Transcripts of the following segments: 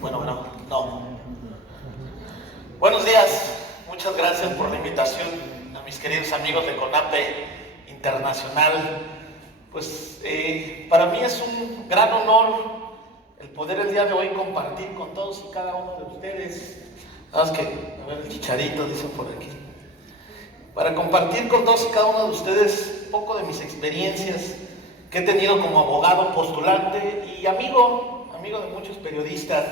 Bueno, no. Buenos días, muchas gracias por la invitación a mis queridos amigos de CONAPE Internacional. Pues para mí es un gran honor el poder el día de hoy compartir con todos y cada uno de ustedes. Nada más que, a ver, el Chicharito dice por aquí. Para compartir con todos y cada uno de ustedes un poco de mis experiencias que he tenido como abogado, postulante y amigo de muchos periodistas,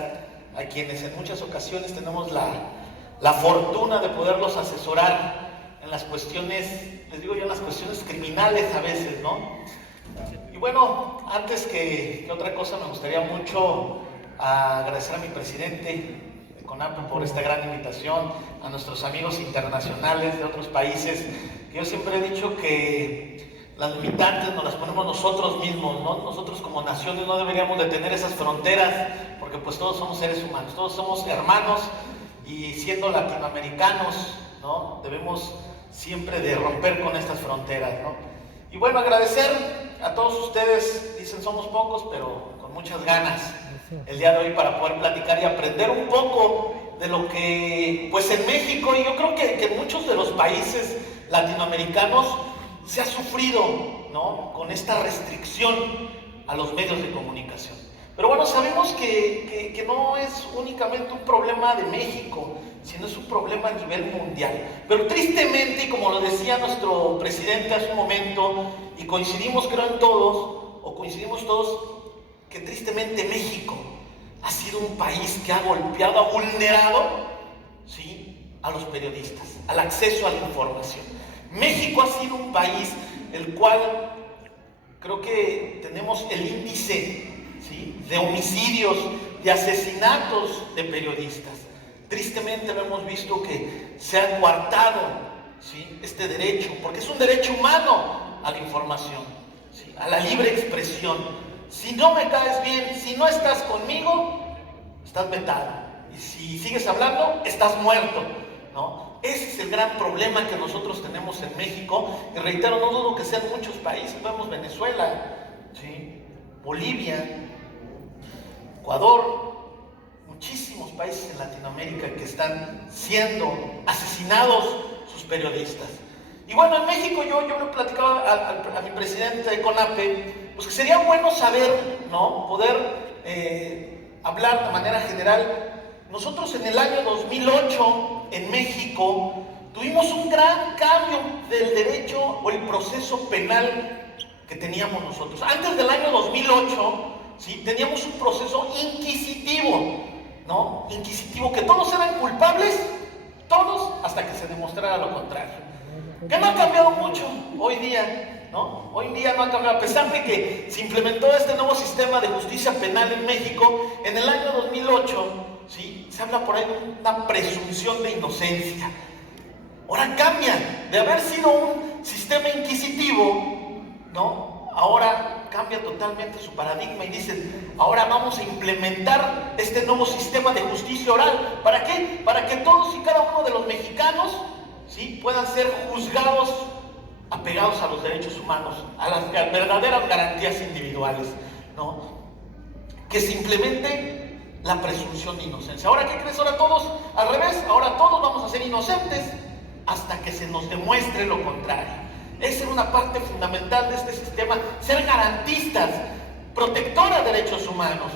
a quienes en muchas ocasiones tenemos la fortuna de poderlos asesorar en las cuestiones, les digo yo, en las cuestiones criminales a veces, ¿no? Y bueno, antes que otra cosa, me gustaría mucho agradecer a mi presidente de CONAPE por esta gran invitación, a nuestros amigos internacionales de otros países, que yo siempre he dicho que las limitantes nos las ponemos nosotros mismos, ¿no? Nosotros como naciones no deberíamos de tener esas fronteras, porque pues todos somos seres humanos, todos somos hermanos, y siendo latinoamericanos, ¿no? Debemos siempre de romper con estas fronteras, ¿no? Y bueno, agradecer a todos ustedes, dicen somos pocos, pero con muchas ganas, el día de hoy para poder platicar y aprender un poco de lo que, pues en México, y yo creo que en muchos de los países latinoamericanos, se ha sufrido, ¿no?, con esta restricción a los medios de comunicación. Pero bueno, sabemos que no es únicamente un problema de México, sino es un problema a nivel mundial. Pero tristemente, y como lo decía nuestro presidente hace un momento, y coincidimos todos, que tristemente México ha sido un país que ha golpeado, ha vulnerado, ¿sí?, a los periodistas, al acceso a la información. México ha sido un país el cual creo que tenemos el índice, ¿sí?, de homicidios, de asesinatos de periodistas. Tristemente lo hemos visto que se ha coartado, ¿sí?, este derecho, porque es un derecho humano a la información, ¿sí?, a la libre expresión. Si no me caes bien, si no estás conmigo, estás vetado. Y si sigues hablando, estás muerto, ¿no? Ese es el gran problema que nosotros tenemos en México, y reitero, no dudo que sean muchos países, vemos Venezuela, ¿sí?, Bolivia, Ecuador, muchísimos países en Latinoamérica que están siendo asesinados sus periodistas. Y bueno, en México yo le he platicado a mi presidente de CONAPE, pues que sería bueno saber, ¿no?, poder hablar de manera general. Nosotros en el año 2008, en México, tuvimos un gran cambio del derecho o el proceso penal que teníamos nosotros. Antes del año 2008, ¿sí?, teníamos un proceso inquisitivo, ¿no? Inquisitivo, que todos eran culpables, todos, hasta que se demostrara lo contrario. Que no ha cambiado mucho hoy día, ¿no? Hoy en día no ha cambiado, a pesar de que se implementó este nuevo sistema de justicia penal en México en el año 2008, ¿sí?, se habla por ahí de una presunción de inocencia. Ahora cambia, de haber sido un sistema inquisitivo, ¿no?, ahora cambia totalmente su paradigma y dicen, ahora vamos a implementar este nuevo sistema de justicia oral. ¿Para qué? Para que todos y cada uno de los mexicanos, ¿sí?, puedan ser juzgados apegados a los derechos humanos, a las verdaderas garantías individuales, ¿no? Que se implemente la presunción de inocencia. ¿Ahora qué crees? Ahora todos, al revés, ahora todos vamos a ser inocentes hasta que se nos demuestre lo contrario. Esa es una parte fundamental de este sistema, ser garantistas, protectora de derechos humanos.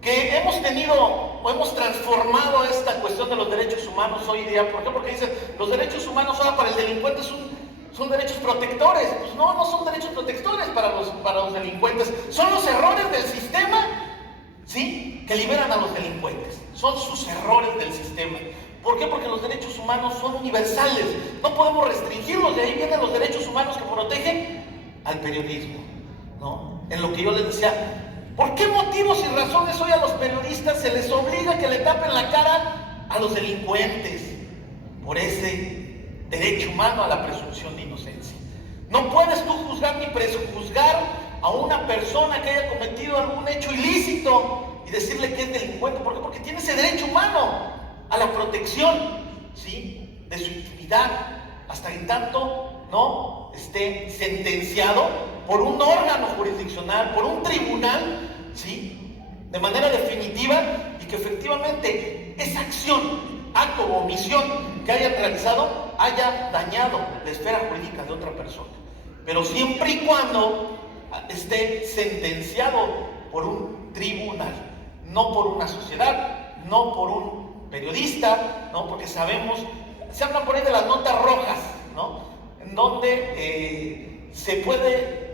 Que hemos tenido o hemos transformado esta cuestión de los derechos humanos hoy día. ¿Por qué? Porque dicen, los derechos humanos ahora para el delincuente son derechos protectores. Pues no son derechos protectores para los delincuentes. Son los errores del sistema, ¿sí?, que liberan a los delincuentes. Son sus errores del sistema. ¿Por qué? Porque los derechos humanos son universales. No podemos restringirlos. De ahí vienen los derechos humanos que protegen al periodismo, ¿no? En lo que yo les decía, ¿por qué motivos y razones hoy a los periodistas se les obliga a que le tapen la cara a los delincuentes? Por ese derecho humano a la presunción de inocencia. No puedes tú juzgar ni prejuzgar a una persona que haya cometido algún hecho ilícito y decirle que es delincuente. ¿Por qué? Porque tiene ese derecho humano a la protección, ¿sí?, de su intimidad, hasta en tanto no esté sentenciado por un órgano jurisdiccional, por un tribunal, ¿sí?, de manera definitiva y que efectivamente esa acción, acto o omisión que hayan realizado haya dañado la esfera jurídica de otra persona. Pero siempre y cuando esté sentenciado por un tribunal, no por una sociedad, no por un periodista, ¿no? Porque sabemos, se habla por ahí de las notas rojas, ¿no? En donde se puede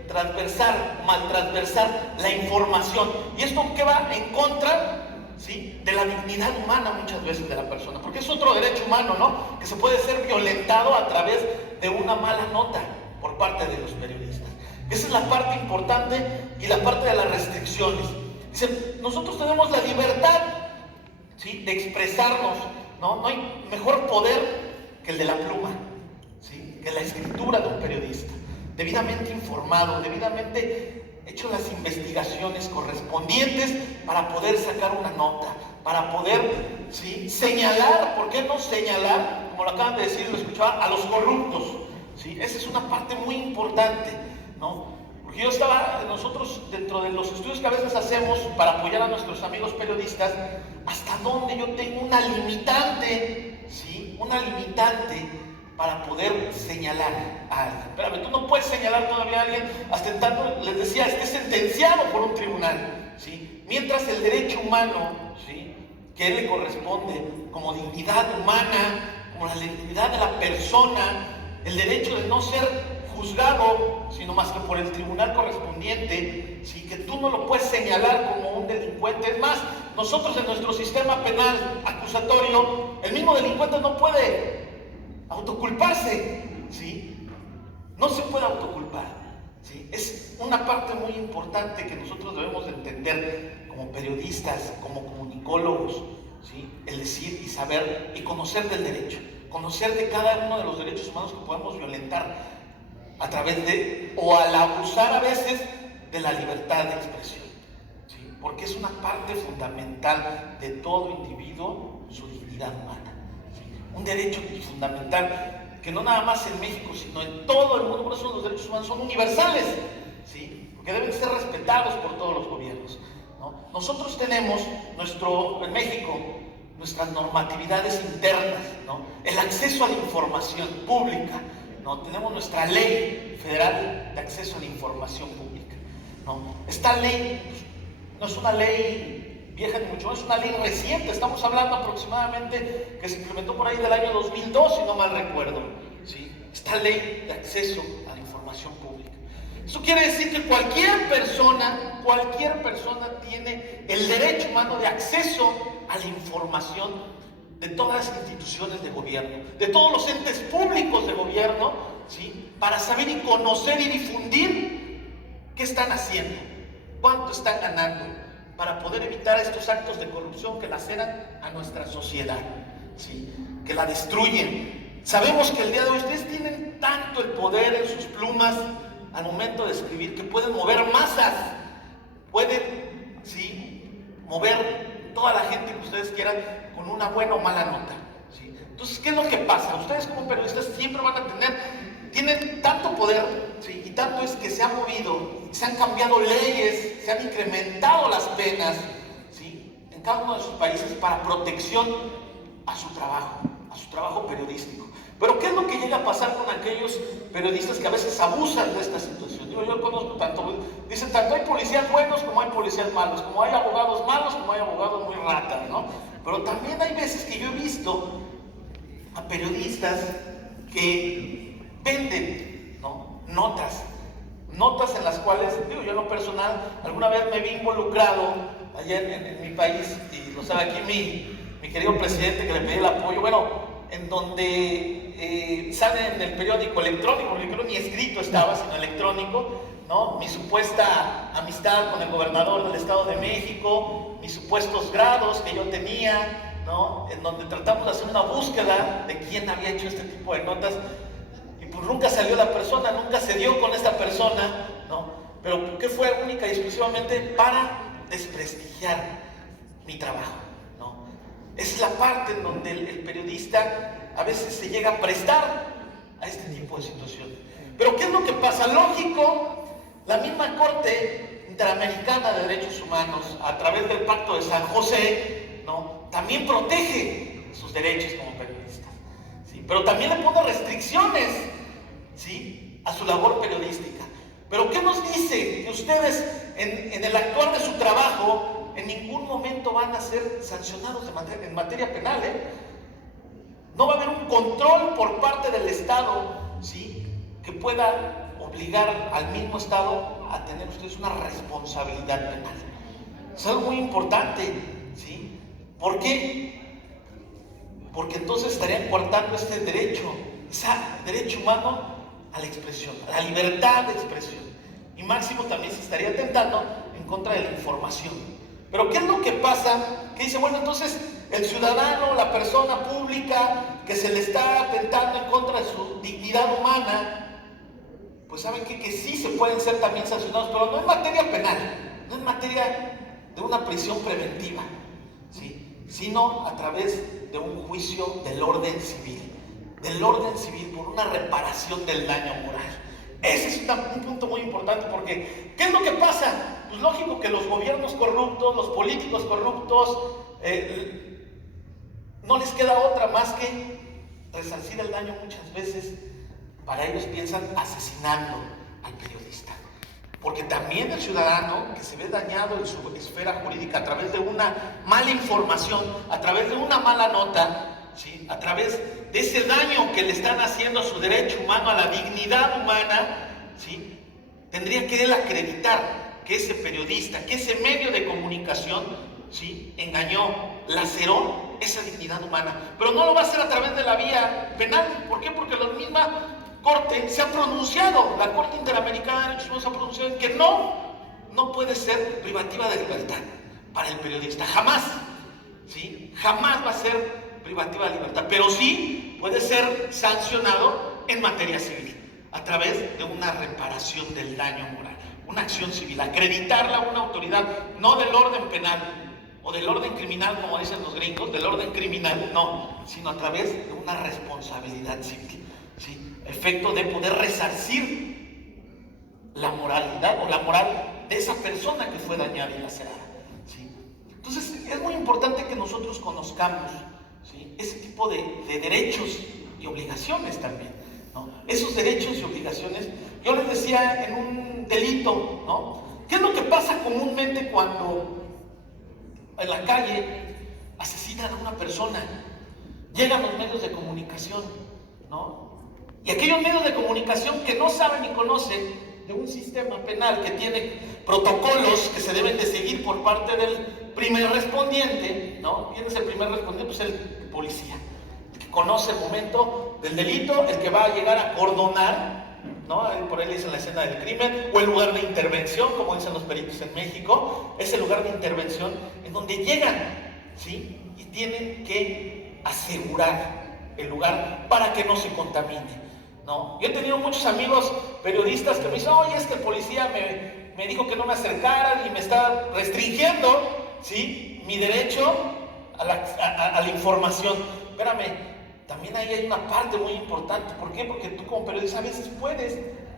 maltransversar la información. Y esto que va en contra, ¿sí?, de la dignidad humana muchas veces de la persona, porque es otro derecho humano, ¿no?, que se puede ser violentado a través de una mala nota por parte de los periodistas. Esa es la parte importante y la parte de las restricciones. Dicen, nosotros tenemos la libertad, ¿sí?, de expresarnos, ¿no? No hay mejor poder que el de la pluma, ¿sí?, que la escritura de un periodista, debidamente informado, debidamente hecho las investigaciones correspondientes para poder sacar una nota, para poder, ¿sí?, señalar, ¿por qué no señalar, como lo acaban de decir, lo escuchaba, a los corruptos? ¿Sí? Esa es una parte muy importante, ¿no? Porque nosotros dentro de los estudios que a veces hacemos para apoyar a nuestros amigos periodistas, hasta dónde yo tengo una limitante, ¿sí?, una limitante para poder señalar a alguien. Espérame, tú no puedes señalar todavía a alguien hasta en tanto, les decía, esté sentenciado por un tribunal, ¿sí? Mientras el derecho humano, ¿sí?, que le corresponde como dignidad humana, como la dignidad de la persona, el derecho de no ser juzgado, sino más que por el tribunal correspondiente, ¿sí?, que tú no lo puedes señalar como un delincuente. Es más, nosotros en nuestro sistema penal acusatorio, el mismo delincuente no puede autoculparse, ¿sí? No se puede autoculpar, ¿sí? Es una parte muy importante que nosotros debemos de entender como periodistas, como comunicólogos, ¿sí? El decir y saber y conocer del derecho, conocer de cada uno de los derechos humanos que podemos violentar a través de, o al abusar a veces de la libertad de expresión, ¿sí? Porque es una parte fundamental de todo individuo, su dignidad humana. Un derecho fundamental que no nada más en México, sino en todo el mundo. Por eso los derechos humanos son universales, ¿sí?, porque deben ser respetados por todos los gobiernos, ¿no? Nosotros tenemos en México nuestras normatividades internas, ¿no?, el acceso a la información pública, ¿no? Tenemos nuestra ley federal de acceso a la información pública, ¿no? Esta ley no es una ley vieja ni mucho más, es una ley reciente. Estamos hablando aproximadamente que se implementó por ahí del año 2002, si no mal recuerdo, ¿sí? Esta ley de acceso a la información pública. Eso quiere decir que cualquier persona tiene el derecho humano de acceso a la información de todas las instituciones de gobierno, de todos los entes públicos de gobierno, ¿sí?, para saber y conocer y difundir qué están haciendo, cuánto están ganando, para poder evitar estos actos de corrupción que laceran a nuestra sociedad, ¿sí?, que la destruyen. Sabemos que el día de hoy ustedes tienen tanto el poder en sus plumas al momento de escribir que pueden mover masas, pueden, ¿sí?, mover toda la gente que ustedes quieran con una buena o mala nota, ¿sí? Entonces, ¿qué es lo que pasa? Ustedes como periodistas siempre van a tienen tanto poder, ¿sí?, y tanto es que se han movido, se han cambiado leyes, se han incrementado las penas, ¿sí?, en cada uno de sus países para protección a su trabajo periodístico. Pero ¿qué es lo que llega a pasar con aquellos periodistas que a veces abusan de esta situación? Yo conozco dicen tanto hay policías buenos como hay policías malos, como hay abogados malos como hay abogados muy ratas, ¿no? Pero también hay veces que yo he visto a periodistas que venden, ¿no?, notas en las cuales, yo en lo personal, alguna vez me vi involucrado allá en mi país, y lo sabe aquí mi querido presidente, que le pedí el apoyo, bueno, en donde sale en el periódico electrónico, porque creo ni escrito estaba, sino electrónico, ¿no?, mi supuesta amistad con el gobernador del Estado de México, mis supuestos grados que yo tenía, ¿no?, en donde tratamos de hacer una búsqueda de quién había hecho este tipo de notas, y pues nunca salió la persona, nunca se dio con esta persona, ¿no? Pero ¿qué fue? Única y exclusivamente para desprestigiar mi trabajo, ¿no? Esa es la parte en donde el periodista a veces se llega a prestar a este tipo de situaciones. Pero ¿qué es lo que pasa? Lógico, la misma Corte Interamericana de Derechos Humanos, a través del Pacto de San José, ¿no?, también protege sus derechos como periodistas, ¿sí? Pero también le pone restricciones, ¿sí?, a su labor periodística. Pero ¿qué nos dice? Que ustedes en el actuar de su trabajo en ningún momento van a ser sancionados en materia penal, ¿eh? No va a haber un control por parte del Estado, ¿sí?, que pueda obligar al mismo Estado a tener ustedes una responsabilidad penal. Es algo muy importante, ¿sí? ¿Por qué? Porque entonces estarían coartando este derecho, ese derecho humano a la expresión, a la libertad de expresión. Y máximo también se estaría atentando en contra de la información. Pero ¿qué es lo que pasa? Que dice, bueno, entonces el ciudadano, la persona pública que se le está atentando en contra de su dignidad humana, pues saben que sí se pueden ser también sancionados, pero no en materia penal, no en materia de una prisión preventiva, ¿sí?, sino a través de un juicio del orden civil por una reparación del daño moral. Ese es un punto muy importante, porque ¿qué es lo que pasa? Pues lógico que los gobiernos corruptos, los políticos corruptos, no les queda otra más que resarcir el daño muchas veces. Para ellos piensan asesinando al periodista. Porque también el ciudadano que se ve dañado en su esfera jurídica a través de una mala información, a través de una mala nota, ¿sí?, a través de ese daño que le están haciendo a su derecho humano, a la dignidad humana, ¿sí?, tendría que él acreditar que ese periodista, que ese medio de comunicación, ¿sí?, engañó, laceró esa dignidad humana. Pero no lo va a hacer a través de la vía penal. ¿Por qué? Porque la misma Corte se ha pronunciado, la Corte Interamericana de Derechos Humanos se ha pronunciado en que no puede ser privativa de libertad para el periodista, jamás, ¿sí? Jamás va a ser privativa de libertad, pero sí puede ser sancionado en materia civil, a través de una reparación del daño moral, una acción civil, acreditarla a una autoridad, no del orden penal o del orden criminal, como dicen los gringos, del orden criminal, no, sino a través de una responsabilidad civil, ¿sí?, efecto de poder resarcir la moralidad o la moral de esa persona que fue dañada y lacerada, ¿sí? Entonces es muy importante que nosotros conozcamos, ¿sí?, ese tipo de derechos y obligaciones también, ¿no? Esos derechos y obligaciones, yo les decía, en un delito, ¿no?, ¿qué es lo que pasa comúnmente cuando en la calle asesinan a una persona? Llegan los medios de comunicación, ¿no? Y aquellos medios de comunicación que no saben ni conocen de un sistema penal que tiene protocolos que se deben de seguir por parte del primer respondiente, ¿no? ¿Quién es el primer respondiente? Pues el policía, el que conoce el momento del delito, el que va a llegar a acordonar, ¿no? Por ahí le dicen la escena del crimen, o el lugar de intervención, como dicen los peritos en México, es el lugar de intervención en donde llegan, ¿sí?, y tienen que asegurar el lugar para que no se contamine, ¿no? Yo he tenido muchos amigos periodistas que me dicen, oye, es que el policía me dijo que no me acercara y me está restringiendo, ¿sí?, mi derecho a la información. Espérame, también ahí hay una parte muy importante. ¿Por qué? Porque tú como periodista a veces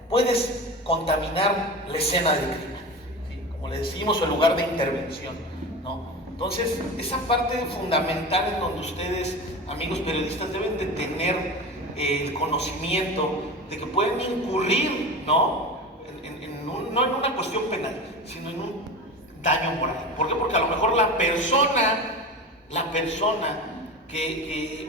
puedes contaminar la escena del crimen, ¿sí?, como le decimos, el lugar de intervención, ¿no? Entonces, esa parte fundamental en donde ustedes, amigos periodistas, deben de tener el conocimiento de que pueden incurrir, ¿no?, no en una cuestión penal, sino en un daño moral. ¿Por qué? Porque a lo mejor la persona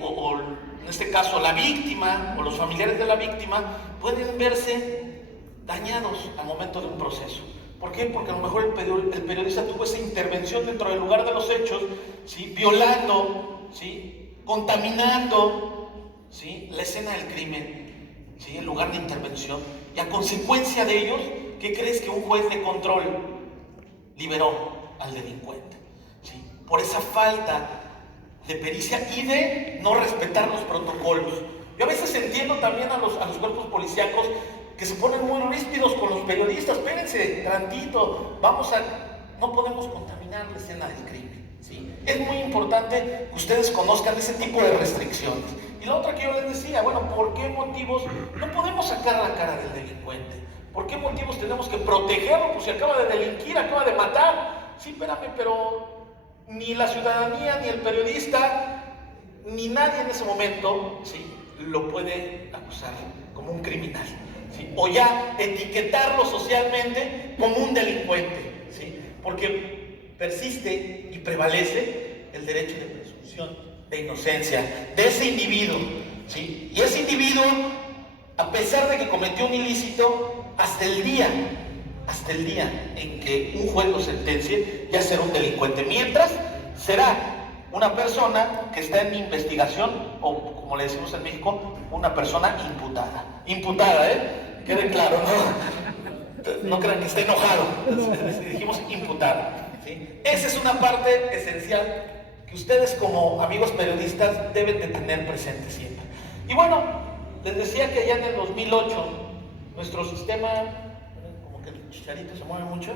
o en este caso la víctima o los familiares de la víctima pueden verse dañados al momento de un proceso. ¿Por qué? Porque a lo mejor el periodista tuvo esa intervención dentro del lugar de los hechos, ¿sí?, violando, ¿sí?, contaminando, ¿sí?, la escena del crimen, ¿sí?, el lugar de intervención. Y a consecuencia de ellos, ¿qué crees? Que un juez de control liberó al delincuente, ¿sí?, por esa falta de pericia y de no respetar los protocolos. Yo a veces entiendo también a los cuerpos policíacos que se ponen muy ríspidos con los periodistas. Espérense tantito, no podemos contaminar la escena del crimen, ¿sí? Es muy importante que ustedes conozcan ese tipo de restricciones. Y la otra que yo les decía, bueno, ¿por qué motivos no podemos sacar la cara del delincuente? ¿Por qué motivos tenemos que protegerlo? Pues si acaba de delinquir, acaba de matar. Sí, espérame, pero ni la ciudadanía, ni el periodista, ni nadie en ese momento, ¿sí?, lo puede acusar como un criminal, ¿sí?, o ya etiquetarlo socialmente como un delincuente, ¿sí?, porque persiste y prevalece el derecho de presunción de inocencia de ese individuo, ¿sí?, y ese individuo, a pesar de que cometió un ilícito, hasta el día en que un juez lo sentencie, ya será un delincuente. Mientras, será una persona que está en investigación, o como le decimos en México, una persona imputada. Imputada, quede claro, no crean que esté enojado. Dijimos imputado, ¿sí? Esa es una parte esencial que ustedes como amigos periodistas deben de tener presente siempre. Y bueno, les decía que allá en el 2008, nuestro sistema, como que el chicharito se mueve mucho.